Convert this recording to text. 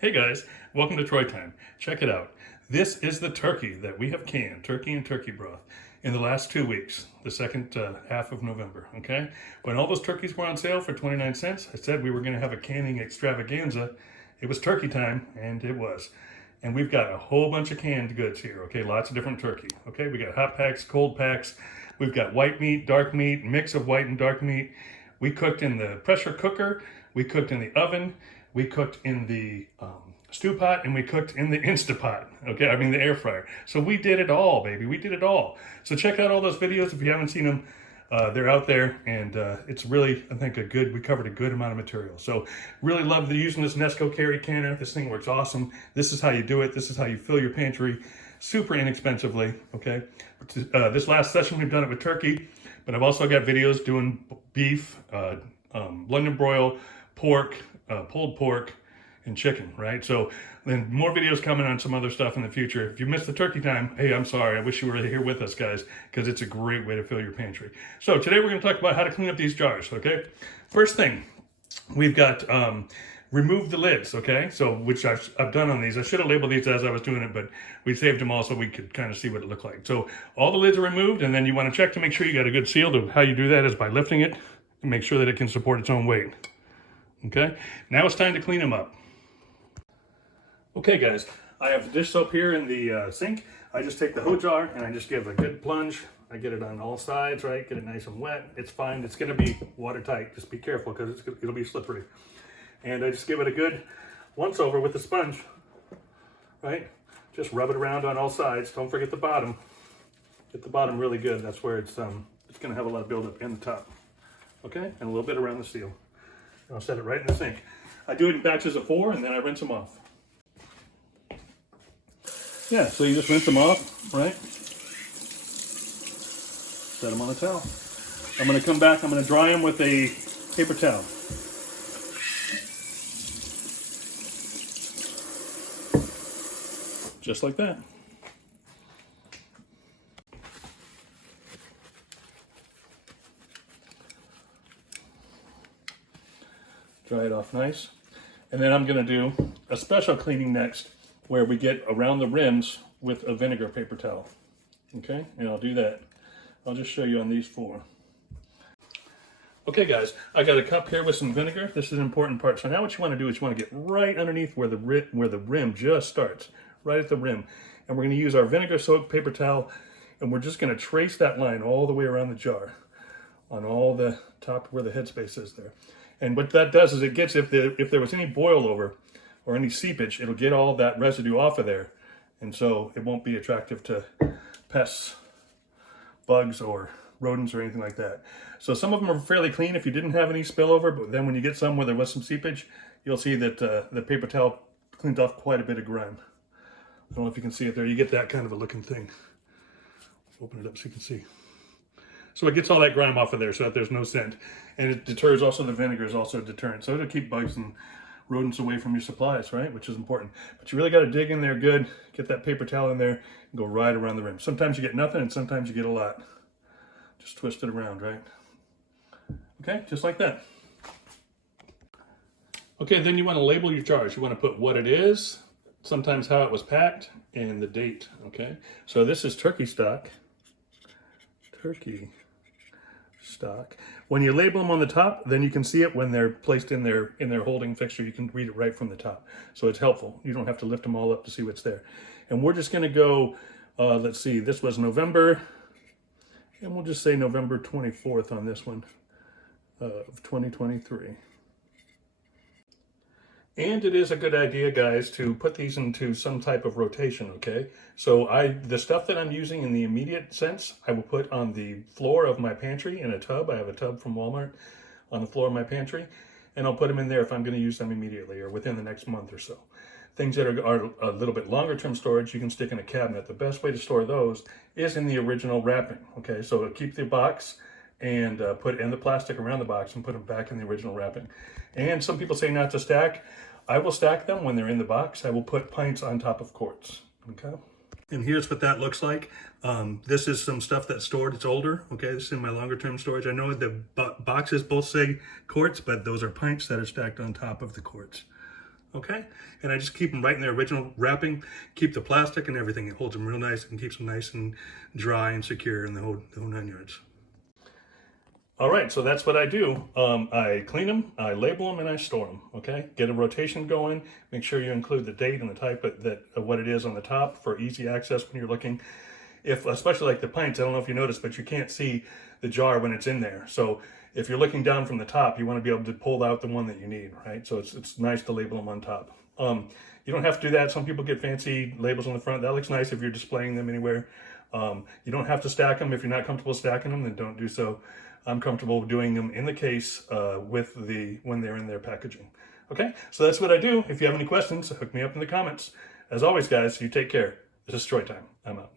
Hey guys, welcome to Troy Time. Check it out. This is the turkey that we have canned, turkey and turkey broth, in the last 2 weeks, the second half of November, okay? When all those turkeys were on sale for 29 cents, I said we were gonna have a canning extravaganza. It was turkey time, and it was. And we've got a whole bunch of canned goods here, okay? Lots of different turkey, okay? We got hot packs, cold packs. We've got white meat, dark meat, mix of white and dark meat. We cooked in the pressure cooker. We cooked in the oven. We cooked in the stew pot, and we cooked in the Instapot, okay? I mean the air fryer. So we did it all, baby. We did it all. So check out all those videos if you haven't seen them. They're out there, and it's really, I think, we covered a good amount of material. So really love using this Nesco Carry Canner. This thing works awesome. This is how you do it. This is how you fill your pantry super inexpensively, okay? This last session, we've done it with turkey, but I've also got videos doing beef, London broil, pork, pulled pork, and chicken, right? So then more videos coming on some other stuff in the future. If you missed the turkey time, hey, I'm sorry. I wish you were here with us, guys, because it's a great way to fill your pantry. So today we're going to talk about how to clean up these jars, okay? First thing, we've got remove the lids, okay? So, which I've done on these. I should have labeled these as I was doing it, but we saved them all so we could kind of see what it looked like. So all the lids are removed, and then you want to check to make sure you got a good seal. How you do that is by lifting it and make sure that it can support its own weight. Okay, now it's time to clean them up. Okay guys, I have the dish soap here in the sink. I just take the hoe jar and I just give a good plunge. I get it on all sides, right? Get it nice and wet. It's fine. It's going to be watertight. Just be careful because it'll be slippery. And I just give it a good once over with the sponge, right? Just rub it around on all sides. Don't forget the bottom. Get the bottom really good. That's where it's going to have a lot of buildup in the top. Okay, and a little bit around the seal. I'll set it right in the sink. I do it in batches of 4, and then I rinse them off. Yeah, so you just rinse them off, right? Set them on a towel. I'm going to come back, I'm going to dry them with a paper towel. Just like that. Dry it off nice. And then I'm going to do a special cleaning next where we get around the rims with a vinegar paper towel. Okay, and I'll do that. I'll just show you on these 4. Okay guys, I got a cup here with some vinegar. This is an important part. So now what you want to do is you want to get right underneath where the rim just starts, right at the rim. And we're going to use our vinegar soaked paper towel, and we're just going to trace that line all the way around the jar on all the top where the headspace is there. And what that does is it gets, if there was any boil over or any seepage, it'll get all that residue off of there. And so it won't be attractive to pests, bugs, or rodents or anything like that. So some of them are fairly clean if you didn't have any spillover, but then when you get some where there was some seepage, you'll see that the paper towel cleans off quite a bit of grime. I don't know if you can see it there. You get that kind of a looking thing. Open it up so you can see. So it gets all that grime off of there so that there's no scent. And it deters also, the vinegar is also a deterrent. So it'll keep bugs and rodents away from your supplies, right? Which is important. But you really got to dig in there good, get that paper towel in there, and go right around the rim. Sometimes you get nothing and sometimes you get a lot. Just twist it around, right? Okay, just like that. Okay, then you want to label your jars. You want to put what it is, sometimes how it was packed, and the date, okay? So this is turkey stock. Turkey stock. When you label them on the top, then you can see it when they're placed in their holding fixture. You can read it right from the top. So it's helpful. You don't have to lift them all up to see what's there. And we're just going to go, let's see, this was November, and we'll just say November 24th on this one of 2023. And it is a good idea, guys, to put these into some type of rotation, okay? So the stuff that I'm using in the immediate sense, I will put on the floor of my pantry in a tub. I have a tub from Walmart on the floor of my pantry, and I'll put them in there if I'm going to use them immediately or within the next month or so. Things that are a little bit longer term storage, you can stick in a cabinet. The best way to store those is in the original wrapping, okay? So keep the box and put in the plastic around the box and put them back in the original wrapping. And some people say not to stack. I will stack them when they're in the box. I will put pints on top of quarts, okay? And here's what that looks like. This is some stuff that's stored, it's older, okay? This is in my longer term storage. I know the boxes both say quarts, but those are pints that are stacked on top of the quarts, Okay, and I just keep them right in their original wrapping, keep the plastic and everything. It holds them real nice and keeps them nice and dry and secure in the whole 9 yards. All right, so that's what I do. I clean them, I label them, and I store them. Okay, get a rotation going. Make sure you include the date and the type of what it is on the top for easy access when you're looking. If especially like the pints, I don't know if you noticed, but you can't see the jar when it's in there. So if you're looking down from the top, you want to be able to pull out the one that you need, right? So it's nice to label them on top. You don't have to do that. Some people get fancy labels on the front. That looks nice if you're displaying them anywhere. You don't have to stack them. If you're not comfortable stacking them, then don't do so. I'm comfortable doing them in the case when they're in their packaging. Okay, so that's what I do. If you have any questions, hook me up in the comments. As always, guys, you take care. This is Troy Time. I'm out.